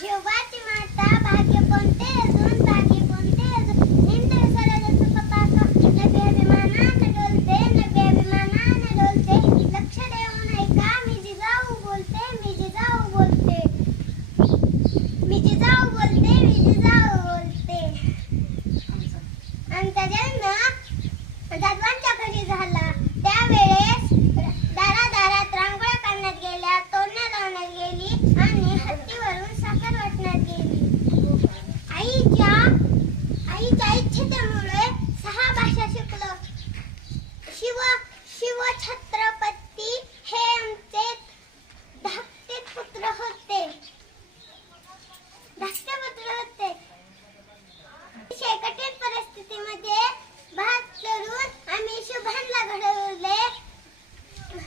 शिवाची माता भाग्य कोणते अजून भाग्य कोणते अजून हिंद सरळ पताका नभे अभिमानाने डोलते नभे अभिमानाने डोलते लक्ष देऊन ऐका मी जिजाऊ बोलते मी जिजाऊ बोलते मी जिजाऊ बोलते मी जिजाऊ बोलते आमचा जन्म जाधवांच्या घरी झाला त्यावेळेस दारादारात रांगोळ्या काढण्यात गेल्या तोरणं लावण्यात गेली आणि हत्तीवरून साखर वाटण्यात गेली आईच्या इच्छेमुळे 6 भाषा शिकलो शिव छत्रपती हे आमचे धाकटे पुत्र होते कठीण परिस्थितीमध्ये भात चरून आम्ही शुभांना घडवले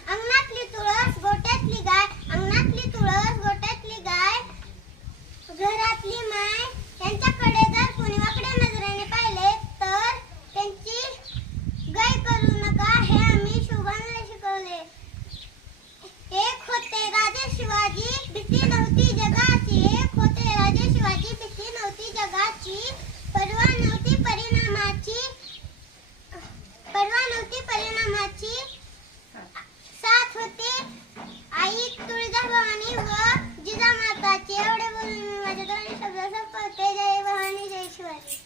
अंगणातली तुळस गोट्यातली गाय अंगणातली तुळस गोट्यातली गाय घरातली माय यांच्याकडे जर कोणी वाकड्या नजरेने पाहिले तर त्यांची गाय करू नका हे आम्ही शुभांना शिकवले एक होते राजे शिवाजी भीती नव्हती जगाची एक होते राजे शिवाजी भीती नव्हती जगाची परवा नव्हती परिणामाची साथ होते आई तुळजाभवानी व जिजामाताची एवढे बोलून मी माझे दोन्ही शब्द संपवते जय भवानी जय शिवाजी